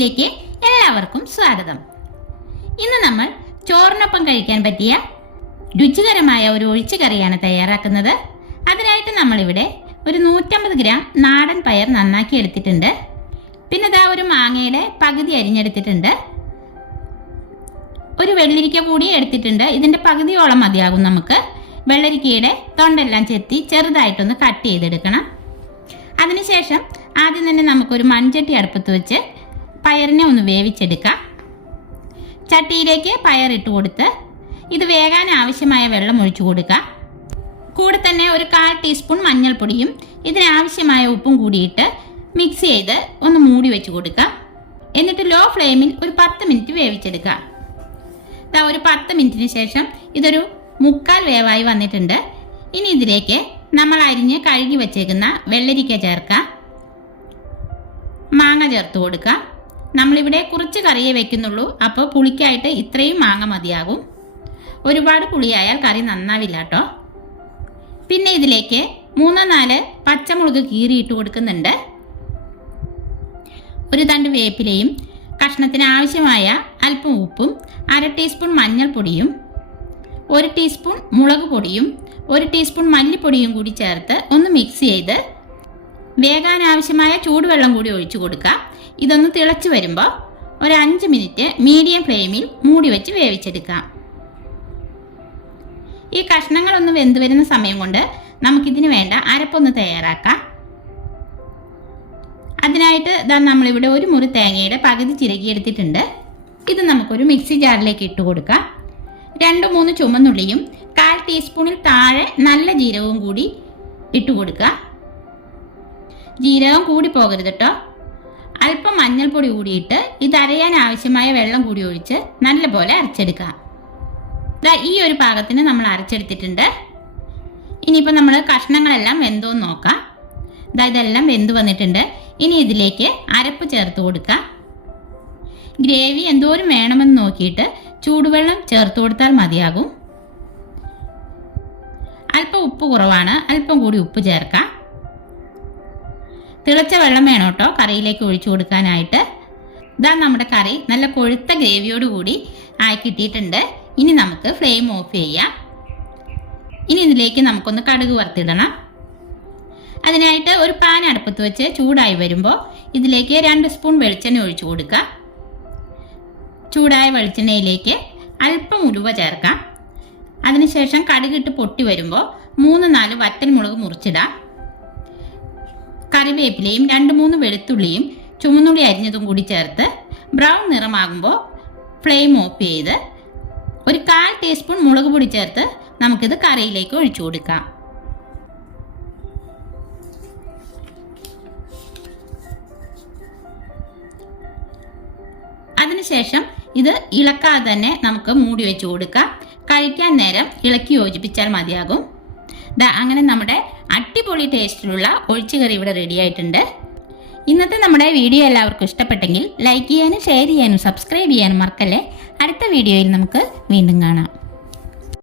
ടിപ്സിലേക്ക് എല്ലാവർക്കും സ്വാഗതം. ഇന്ന് നമ്മൾ ചോറിനൊപ്പം കഴിക്കാൻ പറ്റിയ രുചികരമായ ഒരു ഒഴിച്ചുകറിയാണ് തയ്യാറാക്കുന്നത്. അതിനായിട്ട് നമ്മളിവിടെ ഒരു 150 ഗ്രാം നാടൻ പയർ നന്നാക്കി എടുത്തിട്ടുണ്ട്. പിന്നെ ഇതാ ഒരു മാങ്ങയുടെ പകുതി അരിഞ്ഞെടുത്തിട്ടുണ്ട്. ഒരു വെള്ളരിക്ക കൂടി എടുത്തിട്ടുണ്ട്. ഇതിൻ്റെ പകുതിയോളം മതിയാകും നമുക്ക്. വെള്ളരിക്കയുടെ തൊണ്ടെല്ലാം ചെത്തി ചെറുതായിട്ടൊന്ന് കട്ട് ചെയ്തെടുക്കണം. അതിനുശേഷം ആദ്യം തന്നെ നമുക്കൊരു മൺചട്ടി അടുപ്പത്ത് വെച്ച് പയറിനെ ഒന്ന് വേവിച്ചെടുക്കാം. ചട്ടിയിലേക്ക് പയറിട്ട് കൊടുത്ത് ഇത് വേകാൻ ആവശ്യമായ വെള്ളം ഒഴിച്ചു കൊടുക്കാം. കൂടെ തന്നെ ഒരു 1/4 ടീസ്പൂൺ മഞ്ഞൾപ്പൊടിയും ഇതിനാവശ്യമായ ഉപ്പും കൂടിയിട്ട് മിക്സ് ചെയ്ത് ഒന്ന് മൂടി വെച്ച് കൊടുക്കാം. എന്നിട്ട് ലോ ഫ്ലെയിമിൽ ഒരു 10 മിനിറ്റ് വേവിച്ചെടുക്കാം. ഒരു 10 മിനിറ്റിന് ശേഷം ഇതൊരു 1/4 വേവായി വന്നിട്ടുണ്ട്. ഇനി ഇതിലേക്ക് നമ്മൾ അരിഞ്ഞ് കഴുകി വെച്ചേക്കുന്ന വെള്ളരിക്ക ചേർക്കാം. മാങ്ങ ചേർത്ത് കൊടുക്കാം. നമ്മളിവിടെ കുറച്ച് കറിയേ വെക്കുന്നുള്ളൂ, അപ്പോൾ പുളിക്കായിട്ട് ഇത്രയും മാങ്ങ മതിയാകും. ഒരുപാട് പുളിയായാൽ കറി നന്നാവില്ല കേട്ടോ. പിന്നെ ഇതിലേക്ക് 3-4 പച്ചമുളക് കീറിയിട്ട് കൊടുക്കുന്നുണ്ട്. ഒരു തണ്ട് വേപ്പിലയും കഷ്ണത്തിന് ആവശ്യമായ അല്പം ഉപ്പും 1/2 ടീസ്പൂൺ മഞ്ഞൾപ്പൊടിയും 1 ടീസ്പൂൺ മുളക് പൊടിയും 1 ടീസ്പൂൺ മല്ലിപ്പൊടിയും കൂടി ചേർത്ത് ഒന്ന് മിക്സ് ചെയ്ത് വേകാൻ ആവശ്യമായ ചൂടുവെള്ളം കൂടി ഒഴിച്ചു കൊടുക്കുക. ഇതൊന്ന് തിളച്ച് വരുമ്പോൾ ഒരു 5 മിനിറ്റ് മീഡിയം ഫ്ലെയിമിൽ മൂടി വെച്ച് വേവിച്ചെടുക്കാം. ഈ കഷ്ണങ്ങളൊന്ന് വെന്ത് വരുന്ന സമയം കൊണ്ട് നമുക്കിതിന് വേണ്ട അരപ്പൊന്ന് തയ്യാറാക്കാം. അതിനായിട്ട് നമ്മളിവിടെ ഒരു മുറി തേങ്ങയുടെ പകുതി ചിരകിയെടുത്തിട്ടുണ്ട്. ഇത് നമുക്കൊരു മിക്സി ജാറിലേക്ക് ഇട്ട് കൊടുക്കാം. 2-3 ചുമന്നുള്ളിയും 1/4 ടീസ്പൂണിൽ താഴെ നല്ല ജീരകവും കൂടി ഇട്ട് കൊടുക്കുക. ജീരകം കൂടി പോകരുത് കേട്ടോ. അല്പം മഞ്ഞൾപ്പൊടി കൂടിയിട്ട് ഇത് അരയാൻ ആവശ്യമായ വെള്ളം കൂടി ഒഴിച്ച് നല്ലപോലെ അരച്ചെടുക്കാം. ഈ ഒരു പാകത്തിന് നമ്മൾ അരച്ചെടുത്തിട്ടുണ്ട്. ഇനിയിപ്പോൾ നമ്മൾ കഷ്ണങ്ങളെല്ലാം വെന്തോന്ന് നോക്കാം. ഇതെല്ലാം വെന്ത് വന്നിട്ടുണ്ട്. ഇനി ഇതിലേക്ക് അരപ്പ് ചേർത്ത് കൊടുക്കാം. ഗ്രേവി എന്തോരം വേണമെന്ന് നോക്കിയിട്ട് ചൂടുവെള്ളം ചേർത്ത് കൊടുത്താൽ മതിയാകും. അല്പം ഉപ്പ് കുറവാണ്, അല്പം കൂടി ഉപ്പ് ചേർക്കാം. തിളച്ച വെള്ളം വേണം കേട്ടോ കറിയിലേക്ക് ഒഴിച്ചു കൊടുക്കാനായിട്ട്. നമ്മുടെ കറി നല്ല കൊഴുത്ത ഗ്രേവിയോടുകൂടി ആയി കിട്ടിയിട്ടുണ്ട്. ഇനി നമുക്ക് ഫ്ലെയിം ഓഫ് ചെയ്യാം. ഇനി ഇതിലേക്ക് നമുക്കൊന്ന് കടുക് വറുത്തിടണം. അതിനായിട്ട് ഒരു പാൻ അടുപ്പത്ത് വെച്ച് ചൂടായി വരുമ്പോൾ ഇതിലേക്ക് 2 സ്പൂൺ വെളിച്ചെണ്ണ ഒഴിച്ചു കൊടുക്കുക. ചൂടായ വെളിച്ചെണ്ണയിലേക്ക് അല്പം ഉലുവ ചേർക്കാം. അതിനുശേഷം കടുകിട്ട് പൊട്ടി വരുമ്പോൾ 3-4 വറ്റൽമുളക് മുറിച്ചിടാം. കറിവേപ്പിലയും 2-3 വെളുത്തുള്ളിയും ചുമന്നുള്ളി അരിഞ്ഞതും കൂടി ചേർത്ത് ബ്രൗൺ നിറമാകുമ്പോൾ ഫ്ലെയിം ഓഫ് ചെയ്ത് ഒരു 1/4 ടീസ്പൂൺ മുളക് പൊടി ചേർത്ത് നമുക്കിത് കറിയിലേക്ക് ഒഴിച്ചു കൊടുക്കാം. അതിനുശേഷം ഇത് ഇളക്കാതെ തന്നെ നമുക്ക് മൂടി വെച്ച് കൊടുക്കാം. കഴിക്കാൻ നേരം ഇളക്കി യോജിപ്പിച്ചാൽ മതിയാകും. അങ്ങനെ നമ്മുടെ അടിപൊളി ടേസ്റ്റിലുള്ള ഒഴിച്ചുകറി ഇവിടെ റെഡി ആയിട്ടുണ്ട്. ഇന്നത്തെ നമ്മുടെ വീഡിയോ എല്ലാവർക്കും ഇഷ്ടപ്പെട്ടെങ്കിൽ ലൈക്ക് ചെയ്യാനും ഷെയർ ചെയ്യാനും സബ്സ്ക്രൈബ് ചെയ്യാനും മറക്കല്ലേ. അടുത്ത വീഡിയോയിൽ നമുക്ക് വീണ്ടും കാണാം.